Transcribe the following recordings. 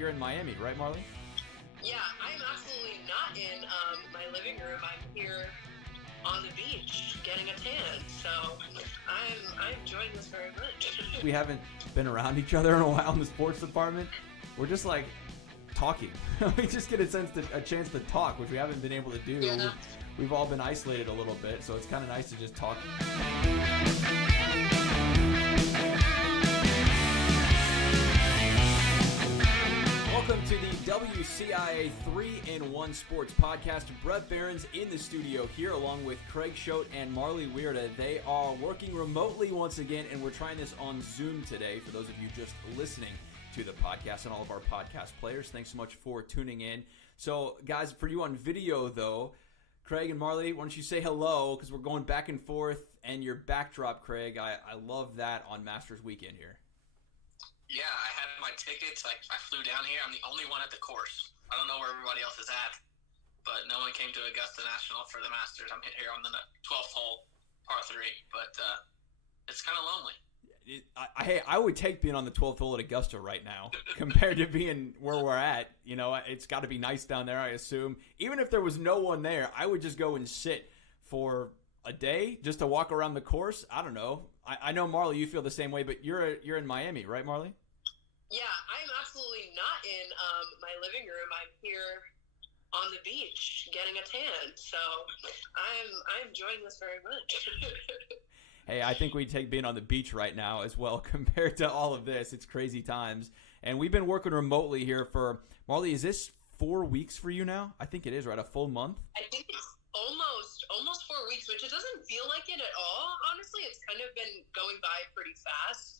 you're in Miami, right, Marlee? Yeah, I'm absolutely not in my living room. I'm here on the beach getting a tan, so I'm enjoying this very much. We haven't been around each other in a while in the sports department. We're just like talking. We just get a chance to talk, which we haven't been able to do. Yeah. We've all been isolated a little bit, so it's kind of nice to just talk. Welcome to the WCIA 3-in-1 Sports Podcast. Bret Beherns in the studio here along with Craig Choate and Marlee Wierda. They are working remotely once again, and we're trying this on Zoom today for those of you just listening to the podcast and all of our podcast players. Thanks so much for tuning in. So, guys, for you on video, though, Craig and Marlee, why don't you say hello, because we're going back and forth, and your backdrop, Craig, I love that on Masters weekend here. Yeah, I had my tickets. I flew down here. I'm the only one at the course. I don't know where everybody else is at, but no one came to Augusta National for the Masters. I'm here on the 12th hole, par 3, but it's kind of lonely. I would take being on the 12th hole at Augusta right now compared to being where we're at. You know, it's got to be nice down there, I assume. Even if there was no one there, I would just go and sit for a day just to walk around the course. I don't know. I know, Marlee, you feel the same way, but you're in Miami, right, Marlee? Yeah, I'm absolutely not in my living room. I'm here on the beach getting a tan, so I'm enjoying this very much. Hey, I think we take being on the beach right now as well compared to all of this. It's crazy times. And we've been working remotely here for, Marlee, is this 4 weeks for you now? I think it is, right? A full month? I think it's almost 4 weeks, which it doesn't feel like it at all. Honestly, it's kind of been going by pretty fast.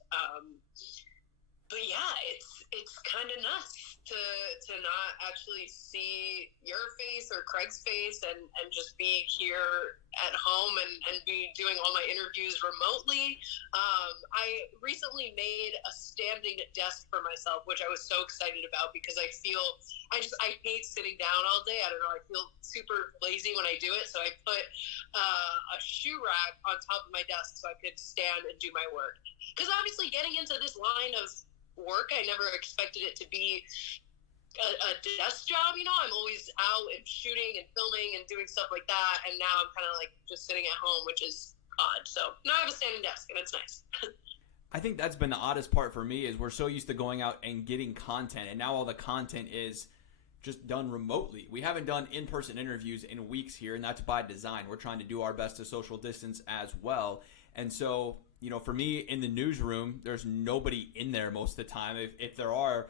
But yeah, it's kind of nuts to not actually see your face or Craig's face and just be here at home and be doing all my interviews remotely. I recently made a standing desk for myself, which I was so excited about because I hate sitting down all day. I don't know. I feel super lazy when I do it. So I put a shoe rack on top of my desk so I could stand and do my work. Because obviously getting into this line of work, I never expected it to be a desk job. You know, I'm always out and shooting and filming and doing stuff like that, and now I'm kind of like just sitting at home, which is odd. So now I have a standing desk and it's nice. I think that's been the oddest part for me is we're so used to going out and getting content, and now all the content is just done remotely. We haven't done in-person interviews in weeks here, and that's by design. We're trying to do our best to social distance as well. And so, you know, for me in the newsroom, there's nobody in there most of the time. If there are,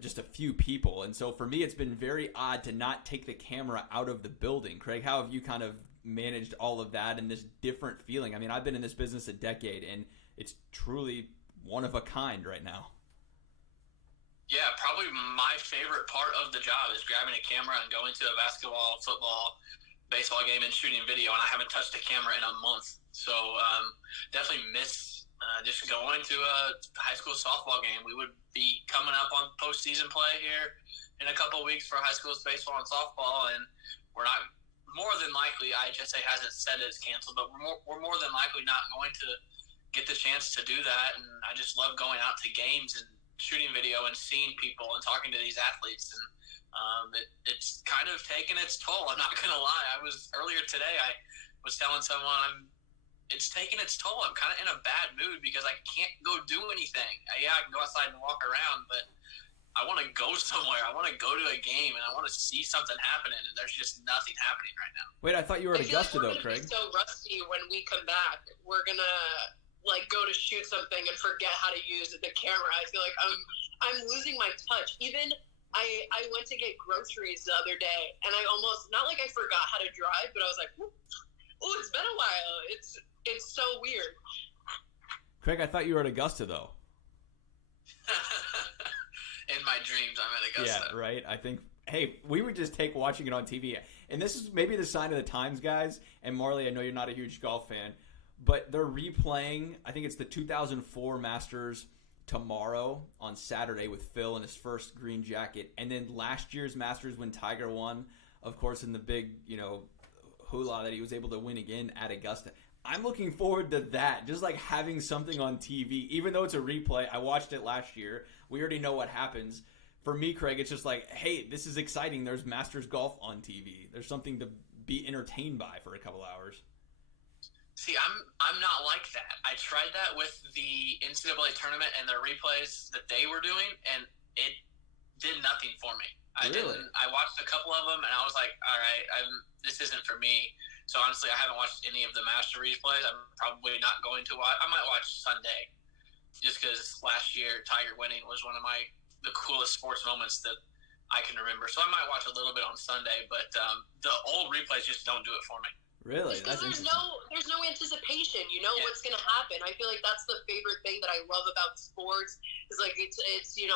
just a few people. And so for me, it's been very odd to not take the camera out of the building. Craig, how have you kind of managed all of that and this different feeling? I mean, I've been in this business a decade, and it's truly one of a kind right now. Yeah, probably my favorite part of the job is grabbing a camera and going to a basketball, football, baseball game and shooting video, and I haven't touched a camera in a month. So definitely miss just going to a high school softball game. We would be coming up on postseason play here in a couple of weeks for high school baseball and softball, and we're not more than likely. IHSA hasn't said it's canceled, but we're more than likely not going to get the chance to do that. And I just love going out to games and shooting video and seeing people and talking to these athletes, and it's kind of taken its toll. I'm not going to lie. Earlier today, I was telling someone it's taken its toll. I'm kind of in a bad mood because I can't go do anything. I can go outside and walk around, but I want to go somewhere. I want to go to a game, and I want to see something happening, and there's just nothing happening right now. Wait, I thought you were at Augusta, though, Craig. We're so rusty when we come back. We're going to go to shoot something and forget how to use the camera. I feel like I'm losing my touch. Even I went to get groceries the other day, and I almost, not like I forgot how to drive, but I was like, oh, it's been a while. It's so weird. Craig, I thought you were at Augusta, though. In my dreams, I'm at Augusta. Yeah, right? I think, hey, we would just take watching it on TV. And this is maybe the sign of the times, guys. And Marlee, I know you're not a huge golf fan, but they're replaying, I think it's the 2004 Masters tomorrow on Saturday with Phil in his first green jacket. And then last year's Masters when Tiger won, of course, in the big, hula that he was able to win again at Augusta. I'm looking forward to that, just like having something on TV, even though it's a replay. I watched it last year. We already know what happens. for me, Craig, it's just like, hey, this is exciting. There's Masters golf on TV. There's something to be entertained by for a couple hours. See, I'm not like that. I tried that with the NCAA tournament and the replays that they were doing, and it did nothing for me. Really? I watched a couple of them, and I was like, all right, this isn't for me. So honestly, I haven't watched any of the Master replays. I'm probably not going to watch. I might watch Sunday, just because last year Tiger winning was one of the coolest sports moments that I can remember. So I might watch a little bit on Sunday, but the old replays just don't do it for me. Really? Because there's no anticipation. You know what's going to happen. I feel like that's the favorite thing that I love about sports is like it's 2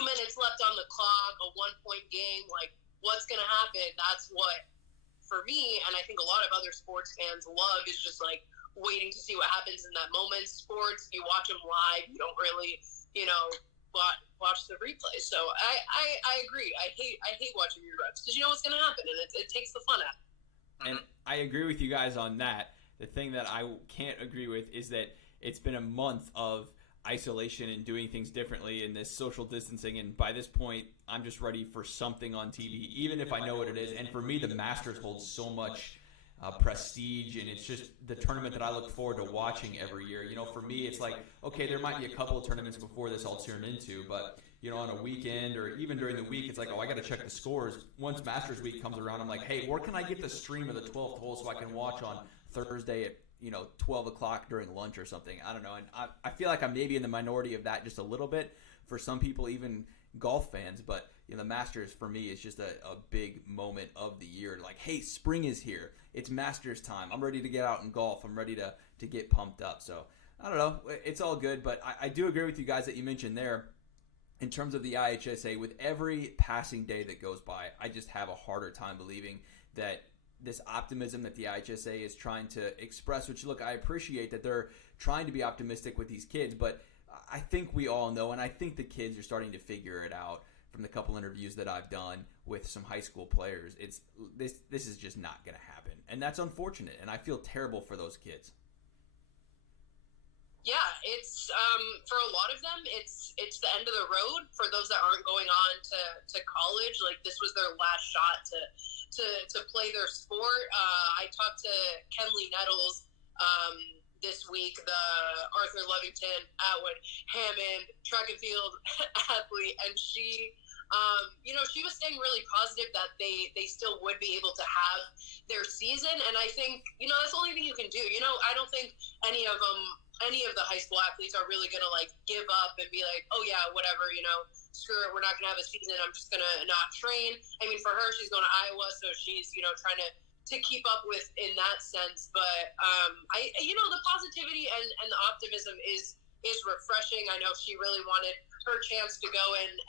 minutes left on the clock, a 1-point game. Like what's going to happen? That's what for me, and I think a lot of other sports fans love is just like waiting to see what happens in that moment. Sports, you watch them live. You don't really, watch the replay. So I agree. I hate watching reruns because you know what's going to happen, and it takes the fun out. And I agree with you guys on that. The thing that I can't agree with is that it's been a month of isolation and doing things differently in this social distancing. And by this point, I'm just ready for something on TV, even if I know what it is. And for me, the Masters holds so much prestige, and it's just the tournament that I look forward to watching every year. For me, it's like, okay, there might be a couple of tournaments before this I'll tune into, but on a weekend or even during the week, it's like, oh, I got to check the scores. Once Masters week comes around, I'm like, hey, where can I get the stream of the 12th hole so I can watch on Thursday at 12 o'clock during lunch or something? I don't know. And I feel like I'm maybe in the minority of that just a little bit for some people, even golf fans, but the Masters for me is just a big moment of the year. Like, hey, spring is here. It's Masters time. I'm ready to get out and golf. I'm ready to get pumped up. So I don't know. It's all good, but I do agree with you guys that you mentioned there. In terms of the IHSA, with every passing day that goes by, I just have a harder time believing that this optimism that the IHSA is trying to express, which, look, I appreciate that they're trying to be optimistic with these kids, but I think we all know, and I think the kids are starting to figure it out from the couple interviews that I've done with some high school players. This is just not going to happen, and that's unfortunate, and I feel terrible for those kids. Yeah, it's for a lot of them, it's the end of the road. For those that aren't going on to college, like this was their last shot to play their sport. I talked to Kenley Nettles this week, the Arthur Lovington, Atwood, Hammond track and field athlete, and she she was staying really positive that they still would be able to have their season, and I think that's the only thing you can do. I don't think any of the high school athletes are really going to like give up and be like, oh yeah, whatever, screw it, we're not going to have a season, I'm just going to not train. I mean, for her, she's going to Iowa, so she's, trying to keep up with in that sense. But the positivity and the optimism is refreshing. I know she really wanted her chance to go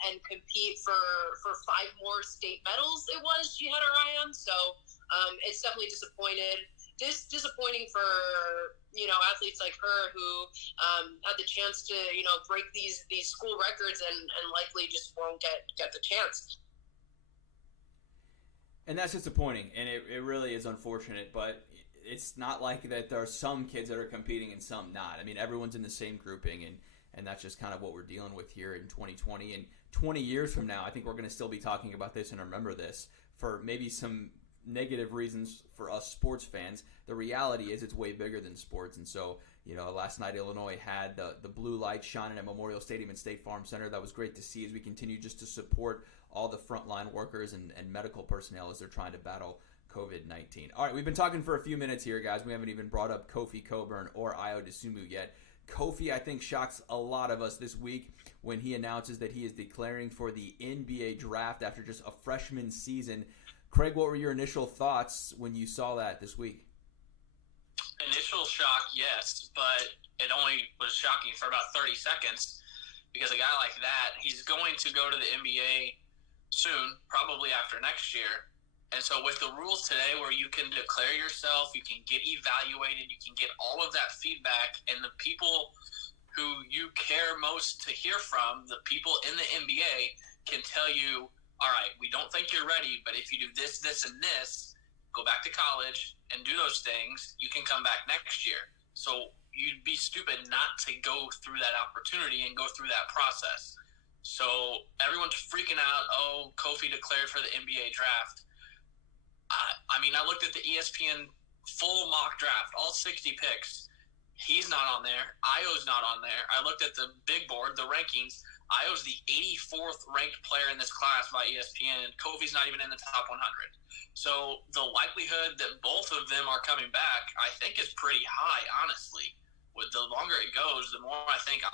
and compete for 5 more state medals. It was, she had her eye on. So it's definitely disappointing for athletes like her who had the chance to break these school records and likely just won't get the chance. And that's disappointing, and it really is unfortunate, but it's not like that there are some kids that are competing and some not. I mean, everyone's in the same grouping, and that's just kind of what we're dealing with here in 2020. And 20 years from now, I think we're going to still be talking about this and remember this for maybe some negative reasons for us sports fans. The reality is it's way bigger than sports. And so, last night Illinois had the blue lights shining at Memorial Stadium and State Farm Center. That was great to see as we continue just to support all the frontline workers and medical personnel as they're trying to battle COVID-19. All right, we've been talking for a few minutes here, guys. We haven't even brought up Kofi Cockburn or Ayo Dosunmu yet. Kofi, I think, shocks a lot of us this week when he announces that he is declaring for the NBA draft after just a freshman season. Craig, what were your initial thoughts when you saw that this week? Initial shock, yes, but it only was shocking for about 30 seconds because a guy like that, he's going to go to the NBA soon, probably after next year. And so with the rules today where you can declare yourself, you can get evaluated, you can get all of that feedback, and the people who you care most to hear from, the people in the NBA, can tell you, all right, we don't think you're ready, but if you do this, this, and this, go back to college and do those things, you can come back next year. So you'd be stupid not to go through that opportunity and go through that process. So everyone's freaking out. Oh, Kofi declared for the NBA draft. I mean, I looked at the ESPN full mock draft, all 60 picks. He's not on there. Io's not on there. I looked at the big board, the rankings. Io's the 84th ranked player in this class by ESPN. Kofi's not even in the top 100. So the likelihood that both of them are coming back, I think, is pretty high, honestly. With the longer it goes, the more I think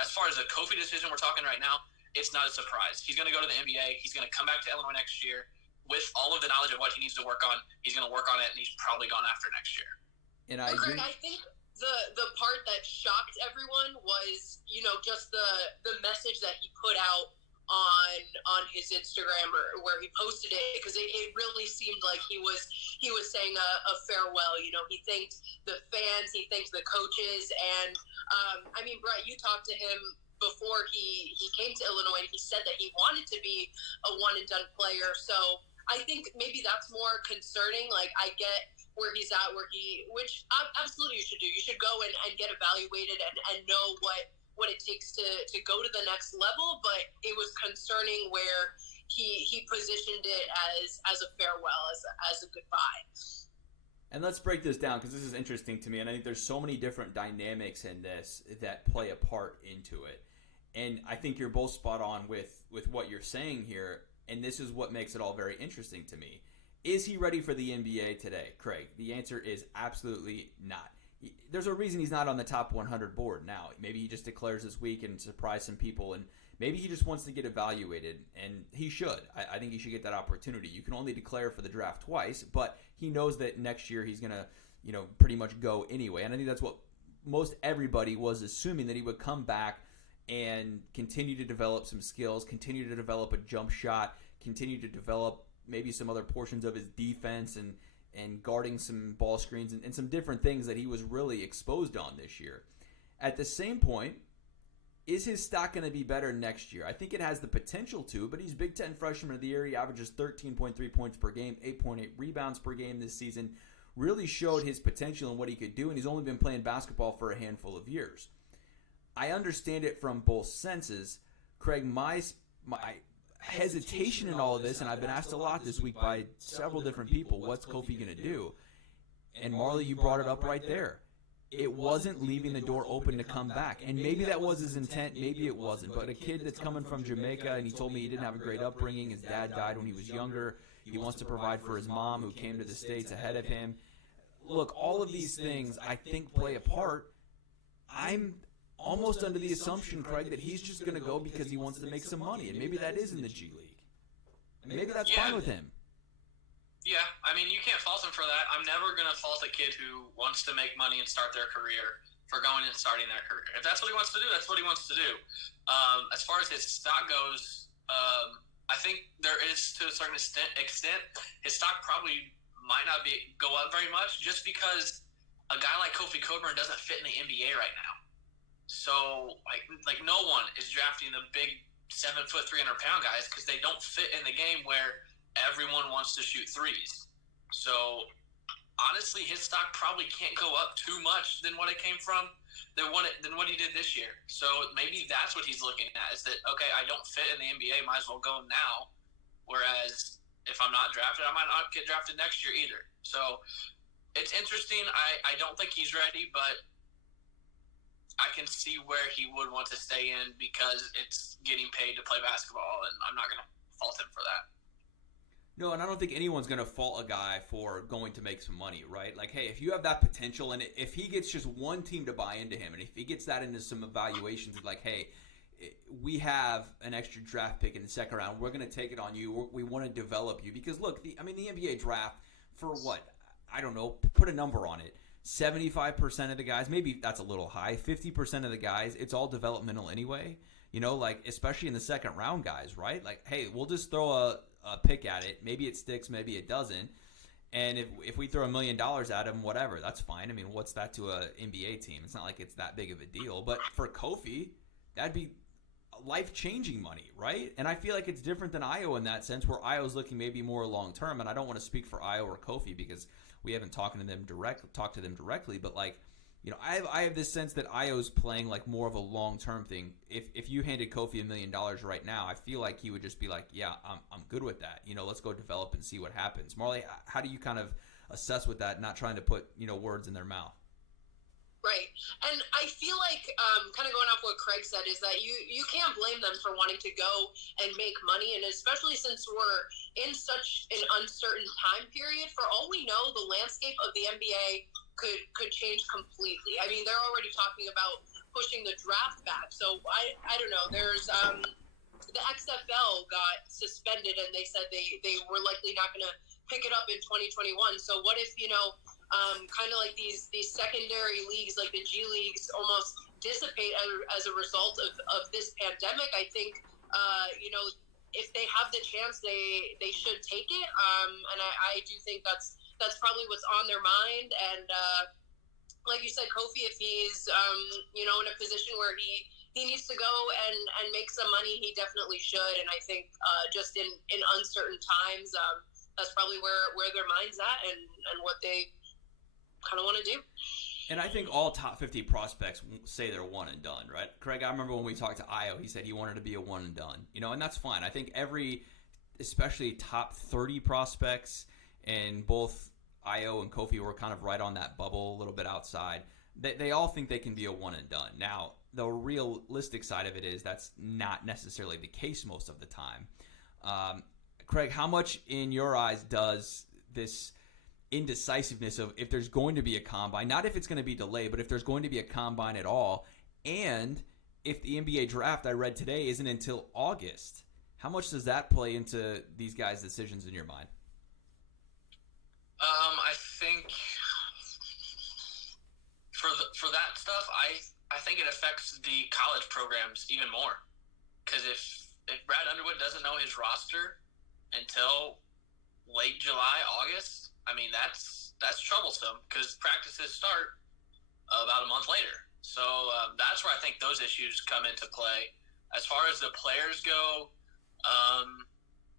as far as the Kofi decision we're talking right now, it's not a surprise. He's going to go to the NBA. He's going to come back to Illinois next year with all of the knowledge of what he needs to work on. He's going to work on it, and he's probably gone after next year. And I agree. I think the part that shocked everyone was, just the message that he put out on his Instagram or where he posted it, because it really seemed like he was saying a farewell. He thanked the fans, he thanked the coaches, and Bret, you talked to him before he came to Illinois, and he said that he wanted to be a one-and-done player. So I think maybe that's more concerning. Like, I get where he's at, which absolutely you should do. You should go and get evaluated and know what it takes to go to the next level. But it was concerning where he positioned it as a farewell, as a goodbye. And let's break this down, because this is interesting to me, and I think there's so many different dynamics in this that play a part into it. And I think you're both spot on with what you're saying here, and this is what makes it all very interesting to me. Is he ready for the NBA today, Craig? The answer is absolutely not. There's a reason he's not on the top 100 board now. Maybe he just declares this week and surprise some people, and maybe he just wants to get evaluated, and he should. I think he should get that opportunity. You can only declare for the draft twice, but he knows that next year he's going to, pretty much go anyway. And I think that's what most everybody was assuming, that he would come back and continue to develop some skills, continue to develop a jump shot, continue to develop maybe some other portions of his defense and guarding some ball screens and some different things that he was really exposed on this year. At the same point, is his stock going to be better next year? I think it has the potential to, but he's Big Ten Freshman of the Year. He averages 13.3 points per game, 8.8 rebounds per game this season. Really showed his potential and what he could do, and he's only been playing basketball for a handful of years. I understand it from both senses. Craig, my hesitation in all of this, and I've been asked a lot this week by several different people, what's Kofi going to do? And Marlee, you brought it up right there. It wasn't leaving the door open to come back. And maybe that was his intent, maybe it wasn't. But a kid that's coming from Jamaica, and he told me he didn't have a great upbringing. His dad died when he was younger. He wants to provide for his mom, who came to the States ahead of him. Look, all of these things, I think, play a part. I'm almost under the assumption, Craig, that he's just going to go because he wants to make some money. And maybe that is in the G League. And maybe that's fine with him. Yeah, you can't fault him for that. I'm never going to fault a kid who wants to make money and start their career for going and starting their career. If that's what he wants to do, that's what he wants to do. As far as his stock goes, I think there is, to a certain extent, his stock probably might not go up very much, just because a guy like Kofi Cockburn doesn't fit in the NBA right now. So, like no one is drafting the big 7 foot, 300-pound guys, because they don't fit in the game where everyone wants to shoot threes. So, honestly, his stock probably can't go up too much than what it came from, than what he did this year. So maybe that's what he's looking at, is that, okay, I don't fit in the NBA, might as well go now. Whereas if I'm not drafted, I might not get drafted next year either. So it's interesting. I don't think he's ready, but I can see where he would want to stay in, because it's getting paid to play basketball, and I'm not going to fault him for that. No, and I don't think anyone's going to fault a guy for going to make some money, right? Like, hey, if you have that potential, and if he gets just one team to buy into him, and if he gets that into some evaluations of like, hey, we have an extra draft pick in the second round, we're going to take it on you, we want to develop you. Because, look, the NBA draft, for what? I don't know, put a number on it. 75% of the guys, maybe that's a little high, 50% of the guys, it's all developmental anyway. Like, especially in the second round guys, right? Like, hey, we'll just throw a pick at it. Maybe it sticks, maybe it doesn't. And if we throw $1 million at him, whatever, that's fine. What's that to an NBA team? It's not like it's that big of a deal. But for Kofi, that'd be life-changing money, right? And I feel like it's different than Iowa in that sense, where Iowa's looking maybe more long-term. And I don't want to speak for Iowa or Kofi, because we haven't talked to them directly. But like, I have this sense that Io's playing like more of a long-term thing. If you handed Kofi $1 million right now, I feel like he would just be like, yeah, I'm good with that. Let's go develop and see what happens. Marlee, how do you kind of assess with that, not trying to put, words in their mouth? Right. And I feel like, kind of going off what Craig said, is that you can't blame them for wanting to go and make money. And especially since we're in such an uncertain time period, for all we know, the landscape of the NBA could change completely. I mean, they're already talking about pushing the draft back. So I don't know. There's the XFL got suspended, and they said they were likely not going to pick it up in 2021. So what if, kind of like these secondary leagues, like the G leagues, almost dissipate as a result of this pandemic? I think, if they have the chance, they should take it. And I do think that's probably what's on their mind. And like you said, Kofi, if he's, in a position where he needs to go and make some money, he definitely should. And I think just in uncertain times, that's probably where their mind's at and what they kind of want to do. And I think all top 50 prospects say they're one and done, right? Craig, I remember when we talked to Io, he said he wanted to be a one and done, and that's fine. I think especially top 30 prospects, and both Io and Kofi were kind of right on that bubble, a little bit outside. They all think they can be a one and done. Now, the realistic side of it is that's not necessarily the case most of the time. Craig, how much in your eyes does this indecisiveness of if there's going to be a combine, not if it's going to be delayed, but if there's going to be a combine at all, and if the NBA draft I read today isn't until August, how much does that play into these guys' decisions in your mind? I think for that stuff, I think it affects the college programs even more, because if Brad Underwood doesn't know his roster until late July, August, I mean, that's troublesome, because practices start about a month later. So that's where I think those issues come into play. As far as the players go,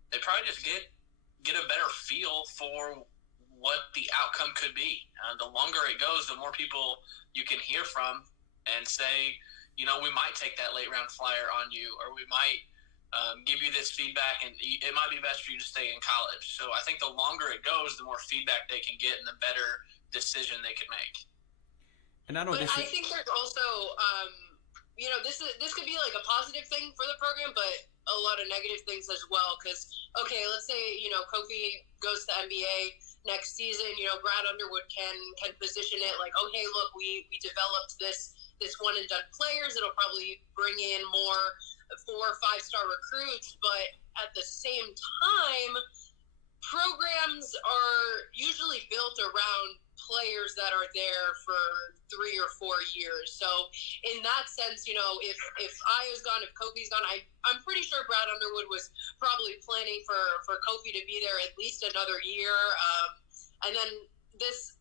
they probably just get a better feel for what the outcome could be. The longer it goes, the more people you can hear from and say, we might take that late round flyer on you, or we might give you this feedback, and it might be best for you to stay in college. So I think the longer it goes, the more feedback they can get and the better decision they can make. And I think there's also, this could be like a positive thing for the program, but a lot of negative things as well. Because, okay, let's say, Kofi goes to NBA next season, Brad Underwood can position it like, okay, look, we developed this one and done players. It'll probably bring in more 4 or 5 star recruits, but at the same time, programs are usually built around players that are there for 3 or 4 years. So in that sense, if Io's gone, if Kofi's gone, I'm pretty sure Brad Underwood was probably planning for Kofi to be there at least another year. And then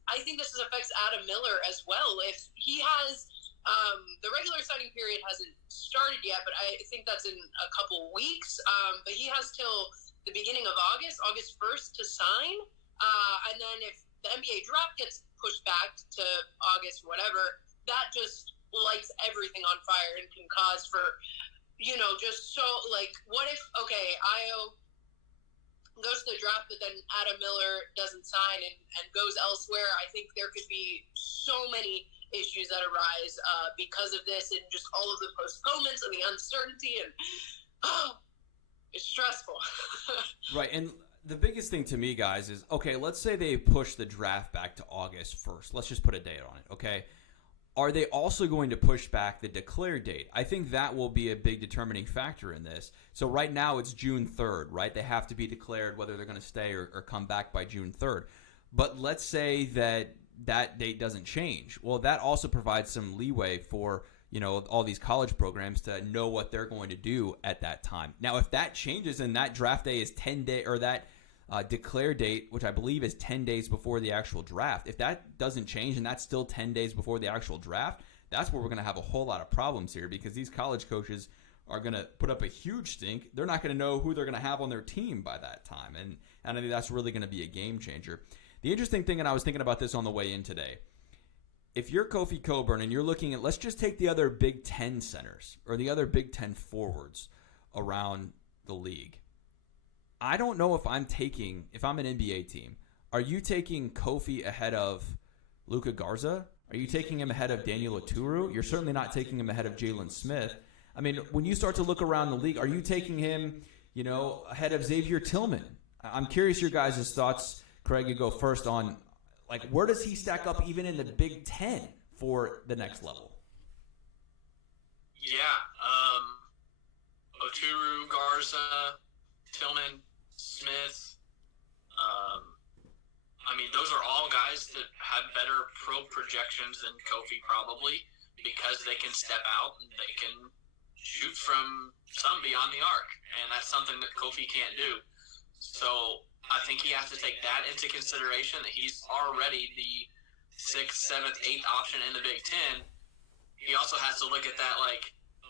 I think this affects Adam Miller as well. If he has, the regular signing period hasn't started yet, but I think that's in a couple weeks. But he has till the beginning of August 1st to sign. And then if the NBA draft gets pushed back to August, whatever, that just lights everything on fire and can cause for, just so, like, what if, okay, Io goes to the draft, but then Adam Miller doesn't sign and goes elsewhere. I think there could be so many issues that arise because of this, and just all of the postponements and the uncertainty, and it's stressful. Right, and the biggest thing to me, guys, is, okay, let's say they push the draft back to August 1st. Let's just put a date on it, okay? Are they also going to push back the declare date? I think that will be a big determining factor in this. So right now it's June 3rd, right? They have to be declared whether they're going to stay or come back by June 3rd. But let's say that date doesn't change. Well, that also provides some leeway for, all these college programs to know what they're going to do at that time. Now, if that changes and that draft day is 10 days, or that declare date, which I believe is 10 days before the actual draft, if that doesn't change and that's still 10 days before the actual draft, that's where we're going to have a whole lot of problems here, because these college coaches are going to put up a huge stink. They're not going to know who they're going to have on their team by that time, and I think that's really going to be a game changer. The interesting thing, and I was thinking about this on the way in today, if you're Kofi Cockburn and you're looking at, let's just take the other Big Ten centers or the other Big Ten forwards around the league. I don't know if I'm an NBA team, are you taking Kofi ahead of Luka Garza? Are you taking him ahead of Daniel Oturu? You're certainly not taking him ahead of Jalen Smith. I mean, when you start to look around the league, are you taking him, ahead of Xavier Tillman? I'm curious your guys' thoughts. Craig, you go first on, where does he stack up even in the Big Ten for the next level? Yeah. Oturu, Garza, Tillman, Smith. Those are all guys that have better pro projections than Kofi probably because they can step out and they can shoot from some beyond the arc. And that's something that Kofi can't do. So I think he has to take that into consideration, that he's already the 6th, 7th, 8th option in the Big Ten. He also has to look at that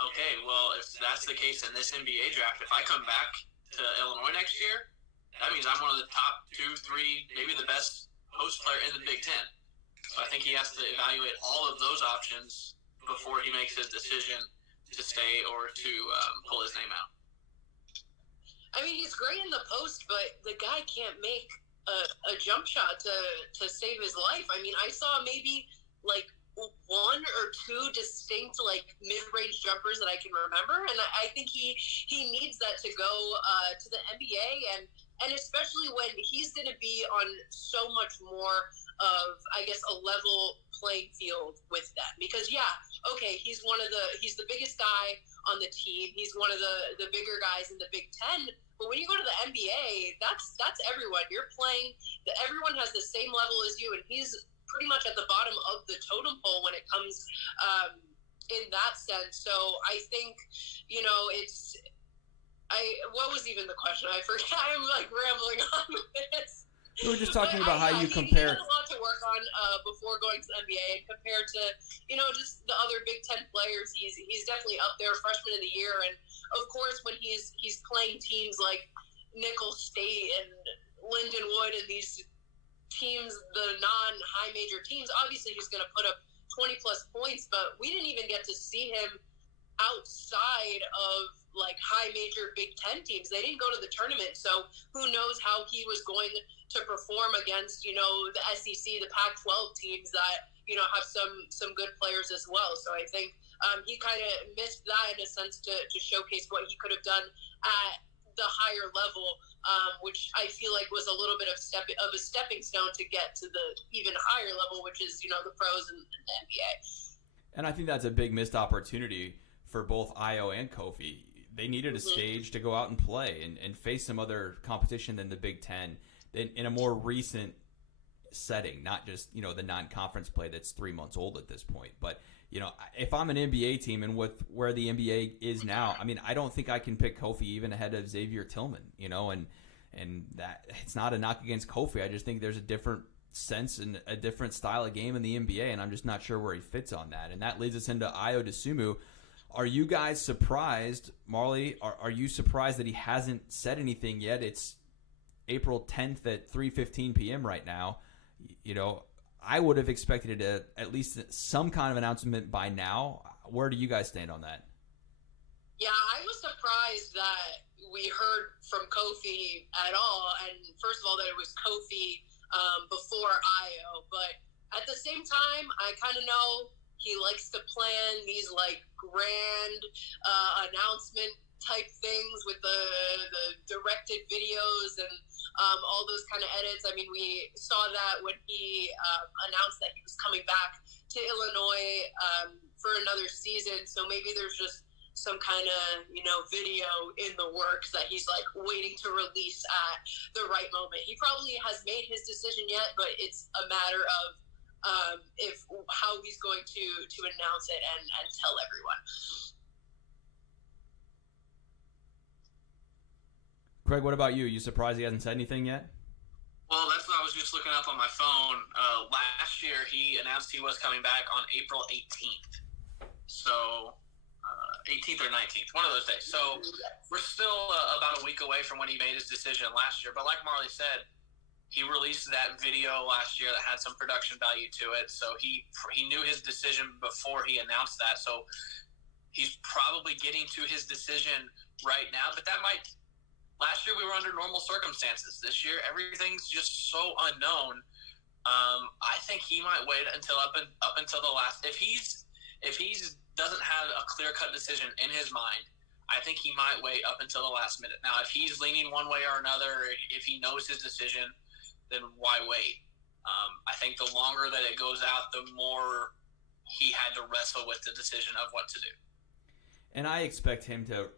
okay, well, if that's the case in this NBA draft, if I come back to Illinois next year, that means I'm one of the top 2, 3, maybe the best post player in the Big Ten. So I think he has to evaluate all of those options before he makes his decision to stay or to pull his name out. He's great in the post, but the guy can't make a jump shot to save his life. I saw maybe 1 or 2 distinct mid-range jumpers that I can remember, and I think he needs that to go to the NBA, and especially when he's going to be on so much more of, I guess, a level playing field with them. Because he's the biggest guy on the team. He's one of the bigger guys in the Big Ten. But when you go to the NBA, that's everyone. You're playing. Everyone has the same level as you, and he's pretty much at the bottom of the totem pole when it comes in that sense. So I think, what was even the question? I forgot. I'm rambling on with this. We were just talking about how you compare. He has a lot to work on before going to the NBA, and compared to just the other Big Ten players, he's definitely up there, freshman of the year, and of course when he's playing teams like Nicholls State and Lindenwood and these teams, the non-high major teams, obviously he's going to put up 20 plus points, but we didn't even get to see him outside of high major Big Ten teams. They didn't go to the tournament, so who knows how he was going to perform against the SEC, the Pac-12 teams that have some good players as well. So I think he kind of missed that in a sense to showcase what he could have done at the higher level, which I feel was a little bit of a stepping stone to get to the even higher level, which is the pros and the NBA. And I think that's a big missed opportunity for both Io and Kofi. They needed a stage to go out and play and face some other competition than the Big Ten in a more recent setting, not just the non-conference play that's 3 months old at this point. But if I'm an NBA team and with where the NBA is now, I don't think I can pick Kofi even ahead of Xavier Tillman. And that it's not a knock against Kofi. I just think there's a different sense and a different style of game in the NBA, and I'm just not sure where he fits on that. And that leads us into Io DeSumo. Are you guys surprised, Marlee? Are you surprised that he hasn't said anything yet? It's April 10th at 3:15 p.m. right now. I would have expected at least some kind of announcement by now. Where do you guys stand on that? Yeah, I was surprised that we heard from Kofi at all. And first of all, that it was Kofi before Io. But at the same time, I kind of know he likes to plan these grand announcement type things with the directed videos and all those kind of edits. We saw that when he announced that he was coming back to Illinois for another season. So maybe there's just some kind of video in the works that he's waiting to release at the right moment. He probably has made his decision yet, but it's a matter of how he's going to announce it and tell everyone. Craig, what about you? You surprised he hasn't said anything yet? Well, that's what I was just looking up on my phone. Last year, he announced he was coming back on April 18th. So 18th or 19th, one of those days. So we're still about a week away from when he made his decision last year. But like Marlee said, He released that video last year that had some production value to it, so he knew his decision before he announced that. So he's probably getting to his decision right now. But last year we were under normal circumstances. This year everything's just so unknown. I think he might wait until up until the last. If he doesn't have a clear-cut decision in his mind, I think he might wait up until the last minute. Now, if he's leaning one way or another, if he knows his decision, then why wait? I think the longer that it goes out, the more he had to wrestle with the decision of what to do. And I expect him to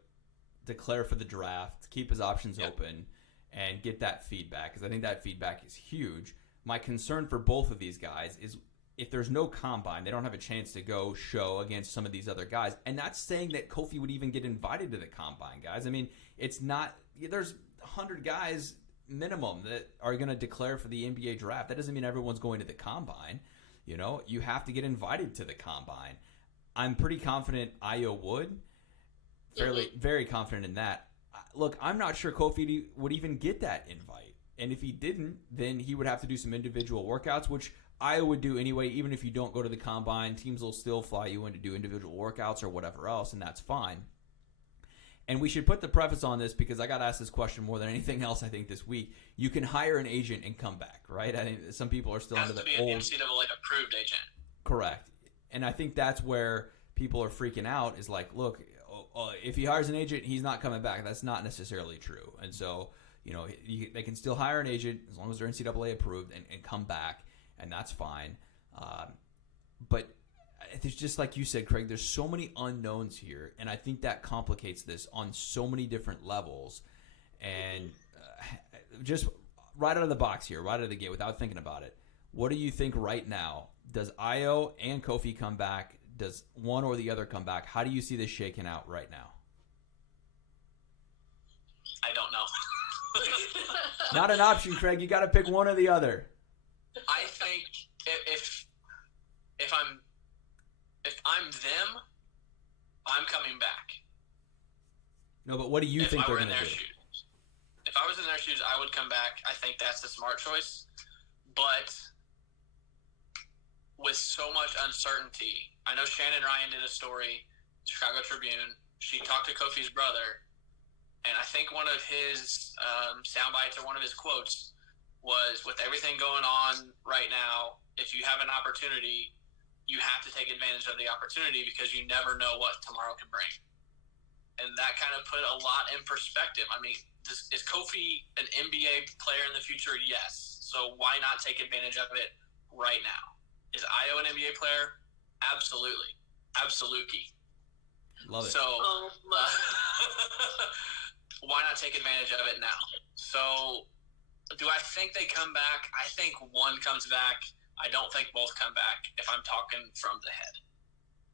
declare for the draft, keep his options open, and get that feedback, because I think that feedback is huge. My concern for both of these guys is if there's no combine, they don't have a chance to go show against some of these other guys. And that's saying that Kofi would even get invited to the combine, guys. I mean, it's not – there's 100 guys – minimum that are going to declare for the NBA draft. That doesn't mean everyone's going to the combine. You have to get invited to the combine. I'm pretty confident Ayo would. Very confident in that. Look, I'm not sure Kofi would even get that invite. And if he didn't, then he would have to do some individual workouts, which Ayo would do anyway. Even if you don't go to the combine, teams will still fly you in to do individual workouts or whatever else, and that's fine. And we should put the preface on this because I got asked this question more than anything else, I think, this week. You can hire an agent and come back, right? I think some people are still under the old. Has to be an NCAA approved agent. Correct. And I think that's where people are freaking out is like, look, if he hires an agent, he's not coming back. That's not necessarily true. And so, they can still hire an agent as long as they're NCAA approved and come back, and that's fine. But it's just like you said, Craig, there's so many unknowns here, and I think that complicates this on so many different levels. And just right out of the box here, right out of the gate, without thinking about it, what do you think right now? Does Ayo and Kofi come back? Does one or the other come back? How do you see this shaking out right now? I don't know. Not an option, Craig. You got to pick one or the other. I think if I'm them, I'm coming back. No, but what do you think they're going to do? If I was in their shoes, I would come back. I think that's the smart choice. But with so much uncertainty, I know Shannon Ryan did a story, Chicago Tribune. She talked to Kofi's brother, and I think one of his sound bites or one of his quotes was, with everything going on right now, if you have an opportunity, you have to take advantage of the opportunity because you never know what tomorrow can bring. And that kind of put a lot in perspective. I mean, is Kofi an NBA player in the future? Yes. So why not take advantage of it right now? Is Ayo an NBA player? Absolutely. Absolutely. Love it. So why not take advantage of it now? So do I think they come back? I think one comes back. I don't think both come back if I'm talking from the head.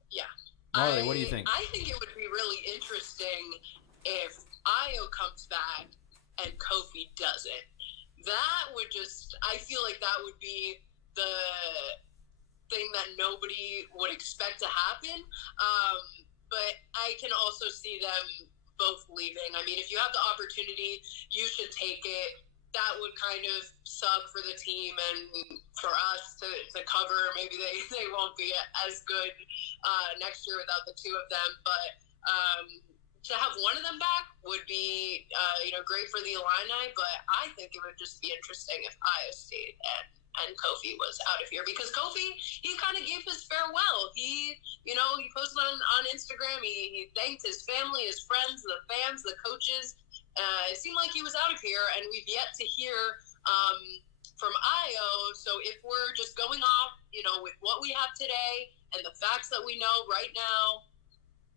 Yeah. Marlee, what do you think? I think it would be really interesting if Ayo comes back and Kofi doesn't. That would I feel like that would be the thing that nobody would expect to happen. But I can also see them both leaving. I mean, if you have the opportunity, you should take it. That would kind of suck for the team and for us to cover. Maybe they won't be as good next year without the two of them. But to have one of them back would be great for the Illini. But I think it would just be interesting if Ayo stayed and Kofi was out of here, because Kofi, he kind of gave his farewell. He posted on Instagram. He thanked his family, his friends, the fans, the coaches. It seemed like he was out of here, and we've yet to hear from Ayo. So if we're just going off, with what we have today and the facts that we know right now,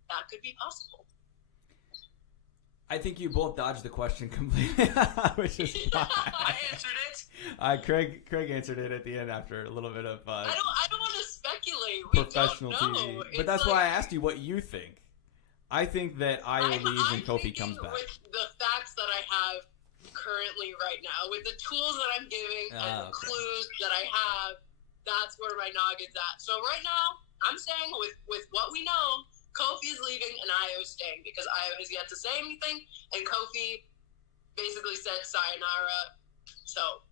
that could be possible. I think you both dodged the question completely, which is fine. I answered it. Craig answered it at the end after a little bit of I don't want to speculate. We professional don't know. TV. But that's why I asked you what you think. I think that Ayo leaves and Kofi comes back. With the facts that I have currently right now, with the tools that I'm giving and the clues that I have, that's where my noggin's at. So right now, I'm saying with what we know, Kofi is leaving and Ayo is staying, because Ayo has yet to say anything, and Kofi basically said sayonara. So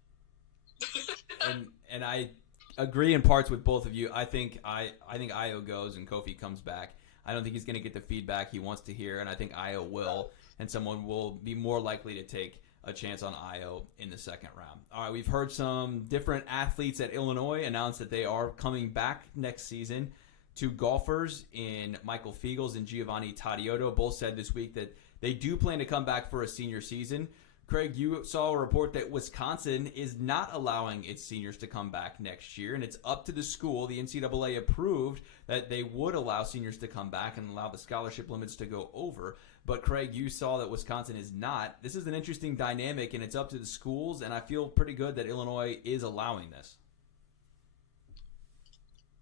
and I agree in parts with both of you. I think Io goes and Kofi comes back. I don't think he's going to get the feedback he wants to hear, and I think Io will, and someone will be more likely to take a chance on Io in the second round. All right, we've heard some different athletes at Illinois announce that they are coming back next season. Two golfers in Michael Fiegels and Giovanni Tadioto both said this week that they do plan to come back for a senior season. Craig, you saw a report that Wisconsin is not allowing its seniors to come back next year, and it's up to the school. The NCAA approved that they would allow seniors to come back and allow the scholarship limits to go over. But, Craig, you saw that Wisconsin is not. This is an interesting dynamic, and it's up to the schools, and I feel pretty good that Illinois is allowing this.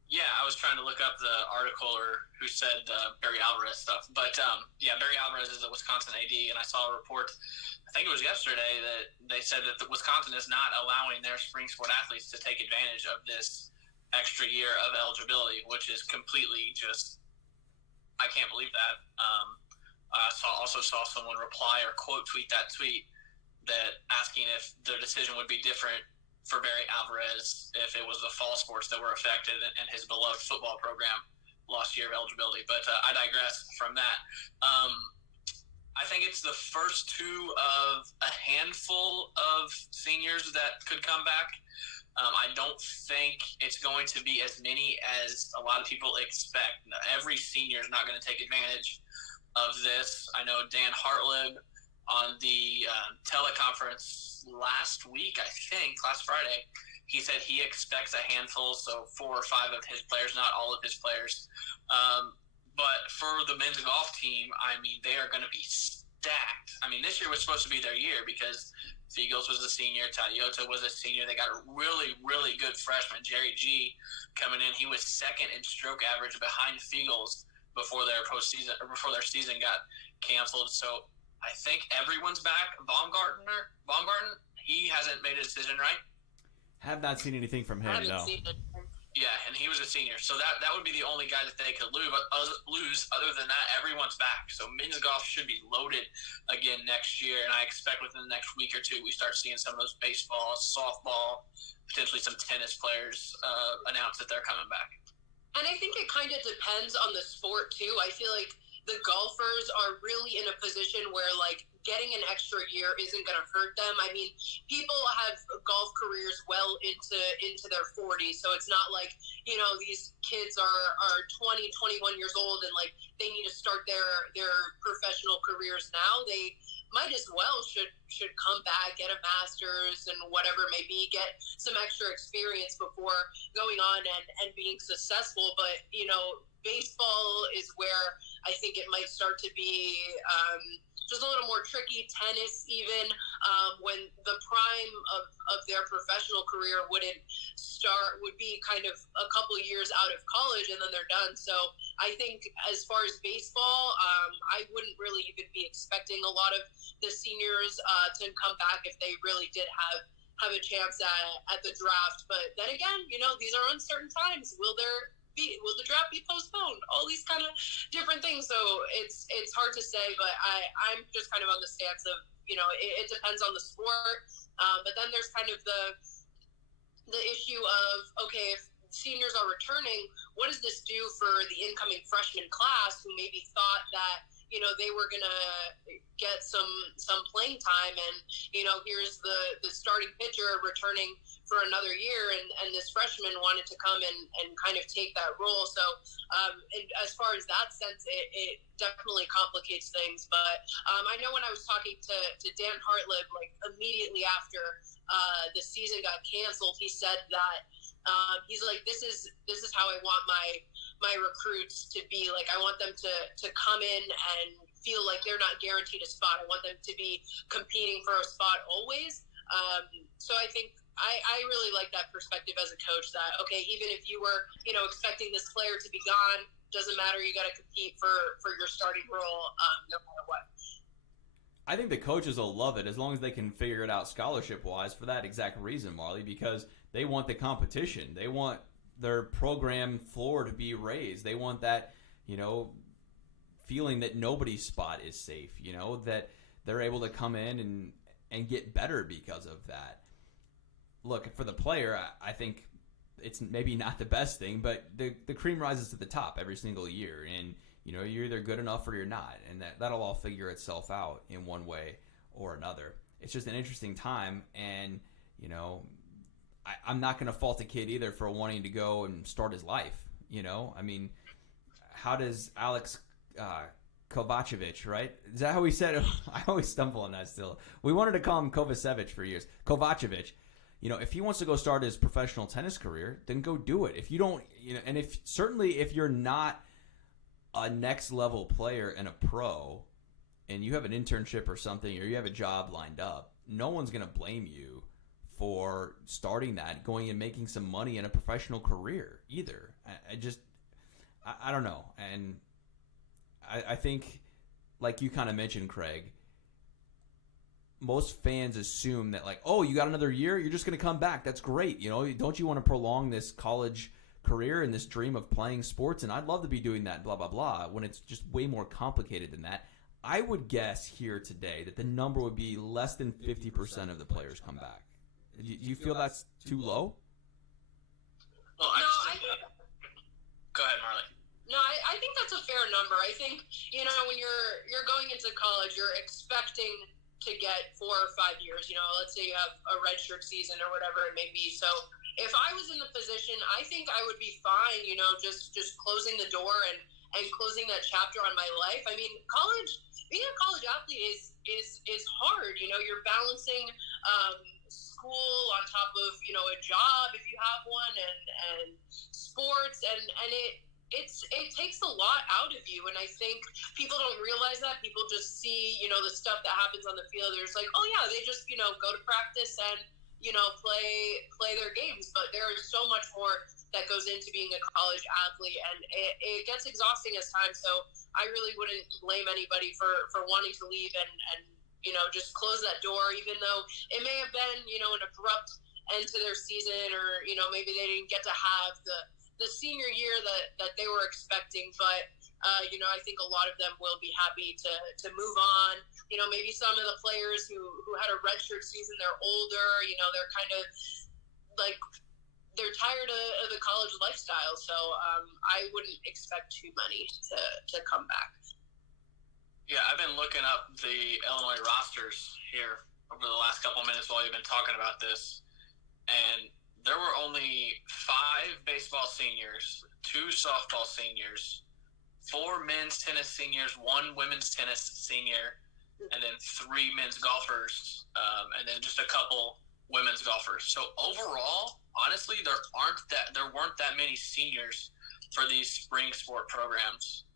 Yeah, I was trying to look up the article or who said Barry Alvarez stuff. But, Barry Alvarez is a Wisconsin AD, and I saw a report, I think it was yesterday, that they said that Wisconsin is not allowing their spring sport athletes to take advantage of this extra year of eligibility, which is completely just – I can't believe that. I also saw someone reply or quote tweet that tweet that asking if their decision would be different for Barry Alvarez if it was the fall sports that were affected and his beloved football program lost year of eligibility. But I digress from that. I think it's the first two of a handful of seniors that could come back. I don't think it's going to be as many as a lot of people expect. Every senior is not going to take advantage of this. I know Dan Hartlib on the teleconference last Friday, he said he expects a handful, so 4 or 5 of his players, not all of his players. But for the men's golf team, I mean, they are going to be stacked. I mean, this year was supposed to be their year because Fiegels was a senior, Tadioto was a senior. They got a really, really good freshman, Jerry G, coming in. He was second in stroke average behind Fiegels before their season got canceled. So I think everyone's back. Baumgarten, he hasn't made a decision, right? Have not seen anything from him, no. Yeah, and he was a senior. So that would be the only guy that they could lose. But other than that, everyone's back. So men's golf should be loaded again next year. And I expect within the next week or two, we start seeing some of those baseball, softball, potentially some tennis players announce that they're coming back. And I think it kind of depends on the sport, too. I feel like the golfers are really in a position where, like, getting an extra year isn't going to hurt them. I mean, people have golf careers well into their 40s, so it's not like, you know, these kids are 20, 21 years old and, like, they need to start their professional careers now. They might as well should come back, get a master's and whatever it may be, get some extra experience before going on and being successful. But, you know, baseball is where I think it might start to be just a little more tricky. Tennis even, when the prime of their professional career would be kind of a couple of years out of college and then they're done. So I think as far as baseball, I wouldn't really even be expecting a lot of the seniors to come back if they really did have a chance at the draft. But then again, you know, these are uncertain times. Will the draft be postponed? All these kind of different things. So it's hard to say, but I'm just kind of on the stance of, you know, it depends on the sport. But then there's kind of the issue of, okay, if seniors are returning, what does this do for the incoming freshman class who maybe thought that, you know, they were going to get some playing time, and, you know, here's the starting pitcher returning for another year, and this freshman wanted to come and kind of take that role. So and as far as that sense, it definitely complicates things. But I know when I was talking to Dan Hartlib, like immediately after the season got canceled, he said that he's like, this is how I want my recruits to be. Like, I want them to come in and feel like they're not guaranteed a spot. I want them to be competing for a spot always. So I think I really like that perspective as a coach, that, okay, even if you were, you know, expecting this player to be gone, doesn't matter. You got to compete for your starting role no matter what. I think the coaches will love it as long as they can figure it out scholarship-wise for that exact reason, Marlee, because they want the competition. They want their program floor to be raised. They want that, you know, feeling that nobody's spot is safe, you know, that they're able to come in and get better because of that. look, for the player, I think it's maybe not the best thing, but the cream rises to the top every single year, and you're either good enough or you're not, and that'll all figure itself out in one way or another. It's just an interesting time, and I'm not going to fault a kid either for wanting to go and start his life. I mean, how does Alex Kovacevic, right? Is that how we said it? I always stumble on that still. We wanted to call him Kovacevic for years. Kovacevic. If he wants to go start his professional tennis career, then go do it. If you don't, and if you're not a next level player and a pro, and you have an internship or something, or you have a job lined up, no one's going to blame you for starting that, going and making some money in a professional career either. I don't know. And I think, like you kind of mentioned, Craig, most fans assume that, like, oh, you got another year, you're just going to come back. That's great. Don't you want to prolong this college career and this dream of playing sports? And I'd love to be doing that, blah, blah, blah, when it's just way more complicated than that. I would guess here today that the number would be less than 50% of the players come back. Do you feel that's too low? Well, go ahead, Marlee. No, I think that's a fair number. I think, when you're going into college, you're expecting to get 4 or 5 years. Let's say you have a redshirt season or whatever it may be. So if I was in the position, I think I would be fine, just closing the door and closing that chapter on my life. I mean, being a college athlete is hard. You're balancing school on top of a job if you have one, and sports, and it takes a lot out of you. And I think people don't realize that. People just see the stuff that happens on the field. There's like, oh yeah, they just go to practice and play their games, but there is so much more that goes into being a college athlete, and it gets exhausting at times. So I really wouldn't blame anybody for wanting to leave and just close that door, even though it may have been an abrupt end to their season, or maybe they didn't get to have the senior year that they were expecting. But I think a lot of them will be happy to move on. Maybe some of the players who had a redshirt season, they're older, they're kind of like, they're tired of the college lifestyle. So I wouldn't expect too many to come back. Yeah, I've been looking up the Illinois rosters here over the last couple of minutes while you've been talking about this. And there were only 5 baseball seniors, 2 softball seniors, 4 men's tennis seniors, 1 women's tennis senior, and then 3 men's golfers, and then just a couple women's golfers. So overall, honestly, there weren't that many seniors for these spring sport programs.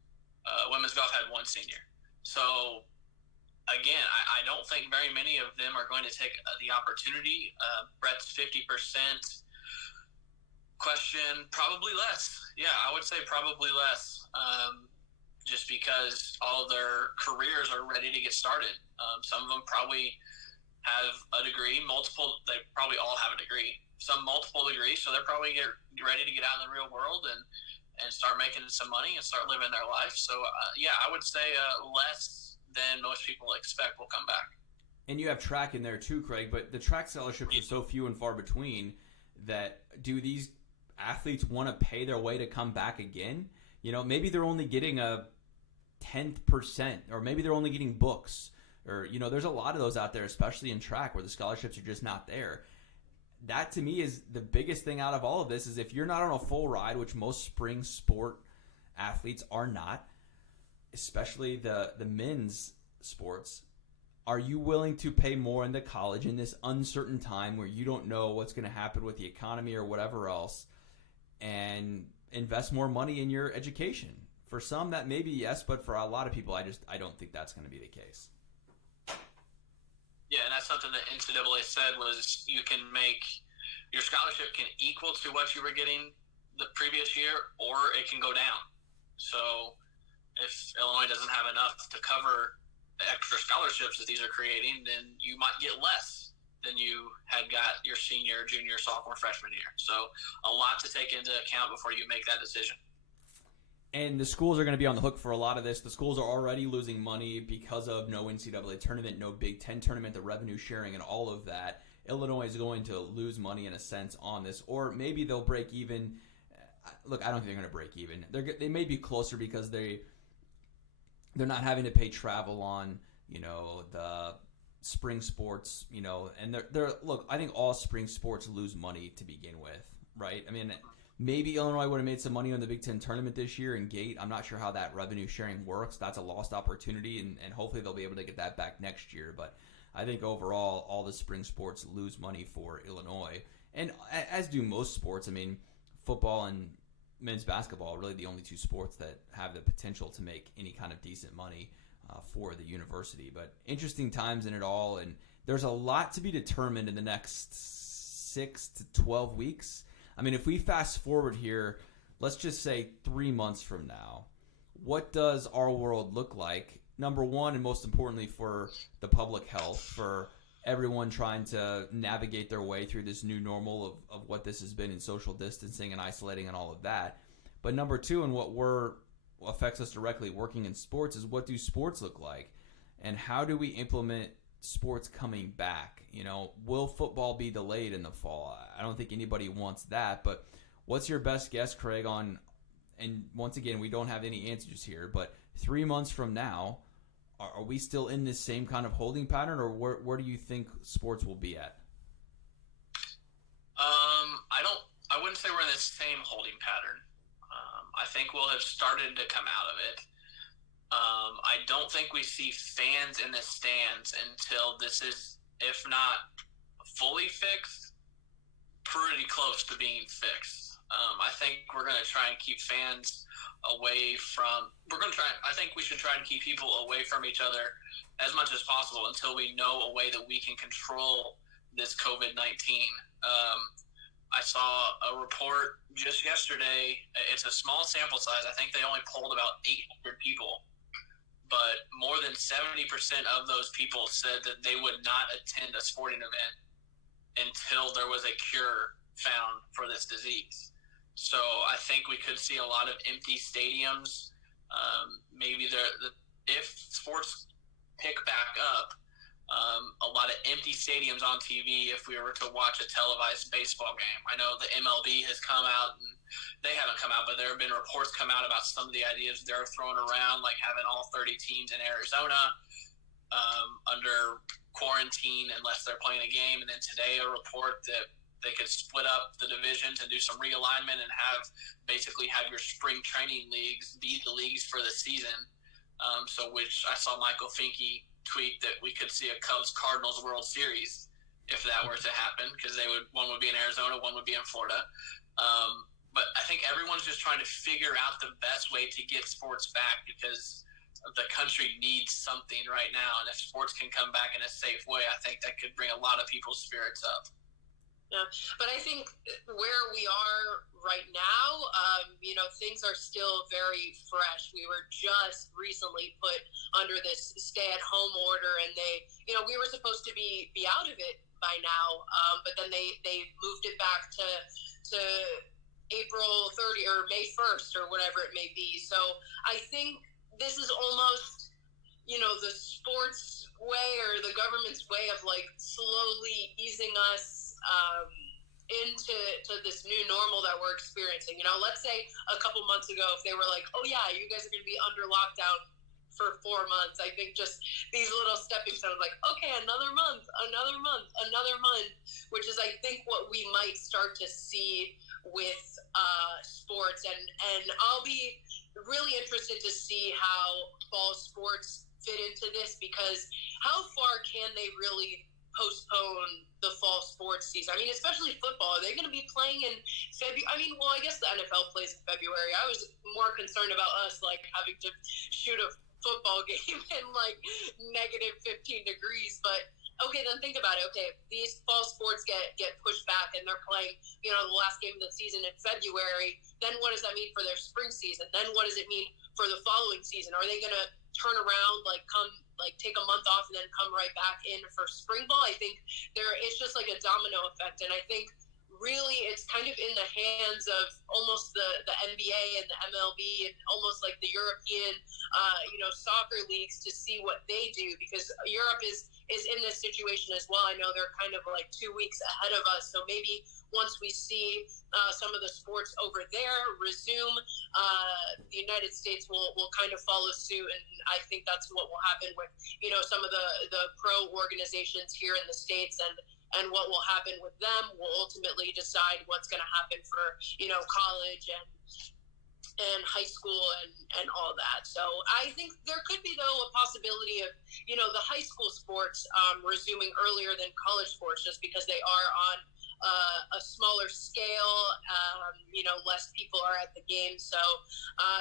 Women's golf had 1 senior. So again, I don't think very many of them are going to take the opportunity. Bret's 50% question, probably less. Yeah, I would say probably less. Just because all of their careers are ready to get started. Some of them probably have a degree, they probably all have a degree, some multiple degrees, so they're probably ready to get out in the real world and start making some money and start living their life. So, yeah, I would say less than most people expect will come back. And you have track in there too, Craig, but the track scholarships are so few and far between that do these athletes want to pay their way to come back again? Maybe they're only getting a 10%, or maybe they're only getting books, or, there's a lot of those out there, especially in track, where the scholarships are just not there. That to me is the biggest thing out of all of this, is if you're not on a full ride, which most spring sport athletes are not, especially the men's sports, are you willing to pay more into college in this uncertain time where you don't know what's going to happen with the economy or whatever else, and invest more money in your education? For some, that may be yes, but for a lot of people, I don't think that's going to be the case. Yeah, and that's something that NCAA said was your scholarship can equal to what you were getting the previous year, or it can go down. So if Illinois doesn't have enough to cover the extra scholarships that these are creating, then you might get less than you had got your senior, junior, sophomore, freshman year. So a lot to take into account before you make that decision. And the schools are going to be on the hook for a lot of this. The schools are already losing money because of no NCAA tournament, no Big Ten tournament, the revenue sharing, and all of that. Illinois is going to lose money in a sense on this, or maybe they'll break even. Look, I don't think they're going to break even. They may be closer because they're not having to pay travel on, the spring sports, and they're look, I think all spring sports lose money to begin with, right? I mean, maybe Illinois would have made some money on the Big Ten tournament this year in gate. I'm not sure how that revenue sharing works. That's a lost opportunity, and hopefully they'll be able to get that back next year. But I think overall, all the spring sports lose money for Illinois, and as do most sports. I mean, football and men's basketball are really the only two sports that have the potential to make any kind of decent money for the university. But interesting times in it all, and there's a lot to be determined in the next 6 to 12 weeks. I mean, if we fast forward here, let's just say 3 months from now, what does our world look like? Number one, and most importantly for the public health, for everyone trying to navigate their way through this new normal of what this has been in social distancing and isolating and all of that. But number two, and what affects us directly working in sports, is what do sports look like? And how do we implement sports coming back? Will football be delayed in the fall? I don't think anybody wants that, but what's your best guess, Craig, on, and once again, we don't have any answers here, but 3 months from now, are we still in this same kind of holding pattern, or where do you think sports will be at? I wouldn't say we're in the same holding pattern. I think we'll have started to come out of it. I don't think we see fans in the stands until this is, if not fully fixed, pretty close to being fixed. I think we're going to try and keep fans away from – I think we should try and keep people away from each other as much as possible until we know a way that we can control this COVID-19. I saw a report just yesterday. It's a small sample size. I think they only polled about 800 people. But more than 70% of those people said that they would not attend a sporting event until there was a cure found for this disease. So I think we could see a lot of empty stadiums. Maybe if sports pick back up, a lot of empty stadiums on TV if we were to watch a televised baseball game. I know the MLB has come out, and they haven't come out, but there have been reports come out about some of the ideas they're throwing around, like having all 30 teams in Arizona under quarantine unless they're playing a game. And then today a report that they could split up the divisions and do some realignment and have your spring training leagues be the leagues for the season. Which I saw Michael Finke tweet that we could see a Cubs-Cardinals World Series if that were to happen, because one would be in Arizona, one would be in Florida. But I think everyone's just trying to figure out the best way to get sports back, because the country needs something right now. And if sports can come back in a safe way, I think that could bring a lot of people's spirits up. Yeah, but I think where we are right now, things are still very fresh. We were just recently put under this stay-at-home order, and we were supposed to be out of it by now, but then they moved it back to April 30 or May 1st or whatever it may be. So I think this is almost, the sports way or the government's way of slowly easing us into this new normal that we're experiencing. Let's say a couple months ago, if they were like, oh yeah, you guys are going to be under lockdown for 4 months, I think just these little stepping stones, okay, another month, which is, I think, what we might start to see with sports. And I'll be really interested to see how fall sports fit into this, because how far can they really postpone the fall sports season? I mean, especially football. Are they going to be playing in February? I mean, I guess the NFL plays in February. I was more concerned about us, having to shoot a football game in, negative 15 degrees. But, okay, then think about it. Okay, these fall sports get pushed back, and they're playing, the last game of the season in February. Then what does that mean for their spring season? Then what does it mean for the following season? Are they going to turn around, take a month off and then come right back in for spring ball? I think it's just like a domino effect. And I think really it's kind of in the hands of almost the NBA and the MLB and almost like the European, soccer leagues to see what they do, because Europe is is in this situation as well. I know they're kind of like 2 weeks ahead of us, so maybe once we see some of the sports over there resume, the United States will kind of follow suit, and I think that's what will happen with some of the pro organizations here in the States, and what will happen with them will ultimately decide what's going to happen for college and high school and all that. So I think there could be, though, a possibility of the high school sports resuming earlier than college sports, just because they are on a smaller scale. Less people are at the game, so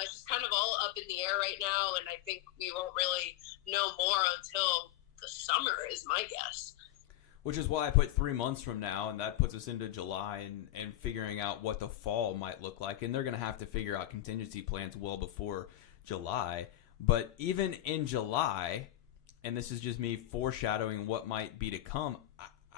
it's just kind of all up in the air right now, and I think we won't really know more until the summer is my guess. Which is why I put 3 months from now, and that puts us into July and figuring out what the fall might look like. And they're going to have to figure out contingency plans well before July. But even in July, and this is just me foreshadowing what might be to come,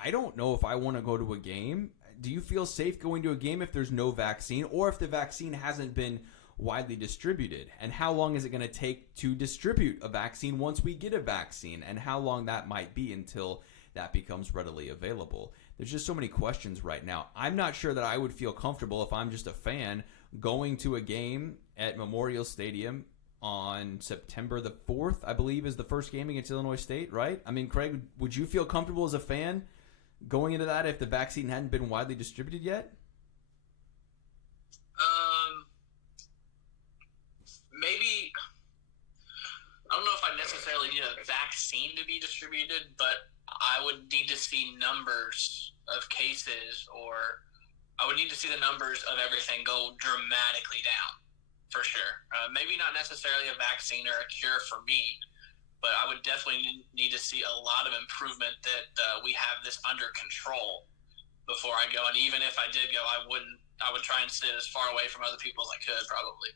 I don't know if I want to go to a game. Do you feel safe going to a game if there's no vaccine, or if the vaccine hasn't been widely distributed? And how long is it going to take to distribute a vaccine once we get a vaccine, and how long that might be until that becomes readily available? There's just so many questions right now. I'm not sure that I would feel comfortable, if I'm just a fan, going to a game at Memorial Stadium on September the 4th, I believe, is the first game against Illinois State, right? I mean, Craig, would you feel comfortable as a fan going into that if the vaccine hadn't been widely distributed yet? Maybe. I don't know if I necessarily need a vaccine to be distributed, but I would need to see numbers of cases, or I would need to see the numbers of everything go dramatically down, for sure. Maybe not necessarily a vaccine or a cure for me, but I would definitely need to see a lot of improvement that we have this under control before I go. And even if I did go, I would try and sit as far away from other people as I could, probably.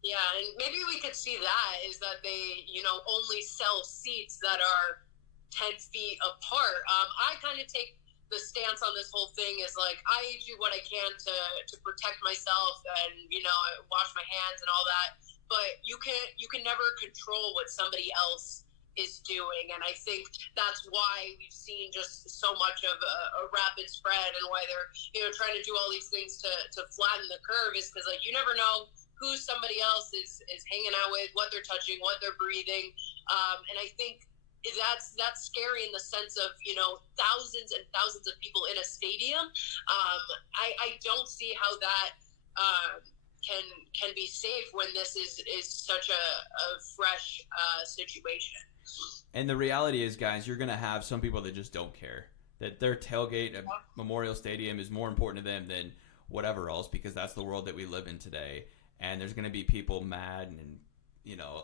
Yeah, and maybe we could see that, is that they, only sell seats that are 10 feet apart. I kind of take the stance on this whole thing is like, I do what I can to protect myself, and I wash my hands and all that, but you can never control what somebody else is doing. And I think that's why we've seen just so much of a rapid spread, and why they're trying to do all these things to flatten the curve, is because you never know who somebody else is hanging out with, what they're touching, what they're breathing. And I think that's scary in the sense of, thousands and thousands of people in a stadium. I don't see how that can be safe when this is such a fresh situation. And the reality is, guys, you're going to have some people that just don't care, that their tailgate at Memorial Stadium is more important to them than whatever else, because that's the world that we live in today. And there's going to be people mad and,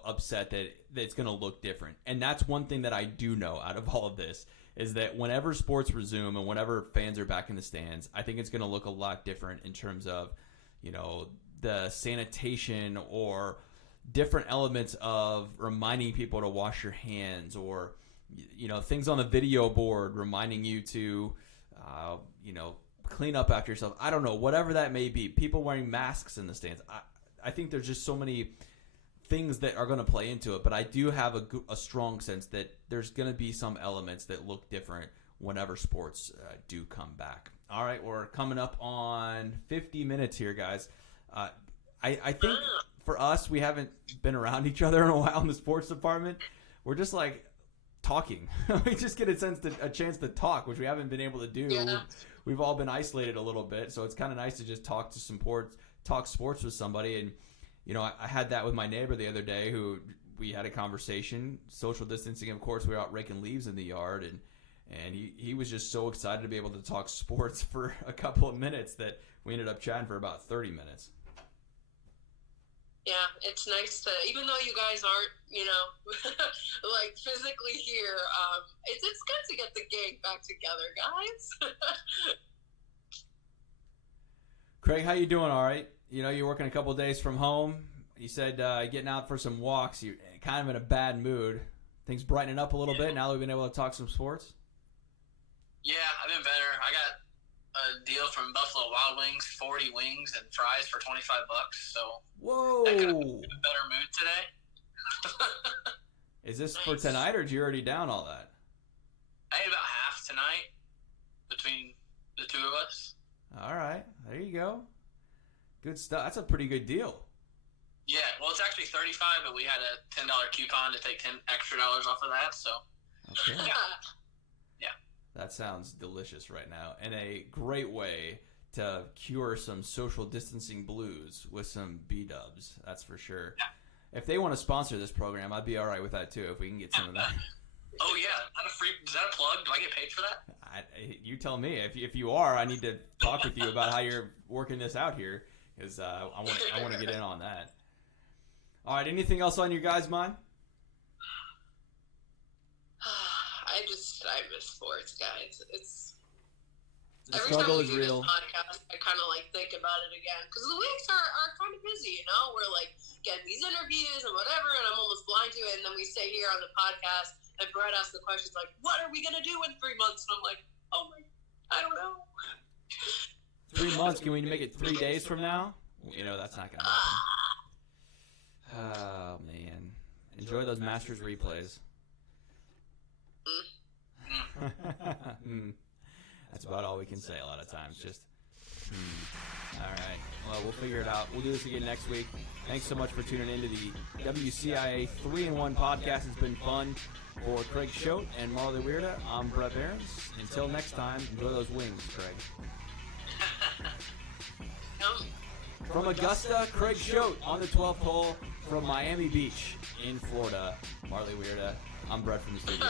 upset that it's going to look different. And that's one thing that I do know out of all of this, is that whenever sports resume and whenever fans are back in the stands, I think it's going to look a lot different in terms of, the sanitation, or different elements of reminding people to wash your hands, or, things on the video board reminding you to, clean up after yourself. I don't know, whatever that may be. People wearing masks in the stands. I think there's just so many things that are going to play into it, but I do have a strong sense that there's going to be some elements that look different whenever sports do come back. All right, we're coming up on 50 minutes here, guys. I think for us, we haven't been around each other in a while in the sports department. We're just like talking. We just get a chance to talk, which we haven't been able to do. Yeah. We've all been isolated a little bit, so it's kind of nice to just talk sports with somebody. And I had that with my neighbor the other day, who we had a conversation, social distancing. Of course, we were out raking leaves in the yard, and he was just so excited to be able to talk sports for a couple of minutes that we ended up chatting for about 30 minutes. Yeah, it's nice to, even though you guys aren't, like physically here, it's good to get the gang back together, guys. Craig, how you doing? All right. You're working a couple of days from home. You said getting out for some walks. You're kind of in a bad mood. Things brightening up a little bit now that we've been able to talk some sports? Yeah, I've been better. I got a deal from Buffalo Wild Wings, 40 wings and fries for $25. So whoa, that could have been a better mood today. Is this for tonight, or did you already down all that? tonight between the two of us. All right. There you go. Good stuff. That's a pretty good deal. Yeah, well, it's actually $35, but we had a $10 coupon to take $10 extra off of that, so. Okay. Yeah. That sounds delicious right now, and a great way to cure some social distancing blues with some B-dubs. That's for sure. Yeah. If they want to sponsor this program, I'd be all right with that too. If we can get some of that. Oh yeah, is that a plug? Do I get paid for that? You tell me. If you are, I need to talk with you about how you're working this out here, because I want to get in on that. All right. Anything else on your guys' mind? I miss sports, guys. The every struggle time is we do real. this podcast, I kind of think about it again because the weeks are kind of busy. We're getting these interviews and whatever, and I'm almost blind to it. And then we stay here on the podcast, and Bret asks the questions "What are we gonna do in 3 months?" And I'm like, "Oh my, I don't know." 3 months? Can we make it 3 days from now? That's not gonna happen. Oh man, enjoy those Masters replays. That's about all we can say a lot of times. Just, all right. Well, we'll figure it out. We'll do this again next week. Thanks so much for tuning into the WCIA 3-in-1 podcast. It's been fun. For Craig Choate and Marlee Wierda, I'm Bret Beherns. Until next time, enjoy those wings, Craig. From Augusta, Craig Choate on the 12th hole. From Miami Beach in Florida, Marlee Wierda. I'm Bret from the studio.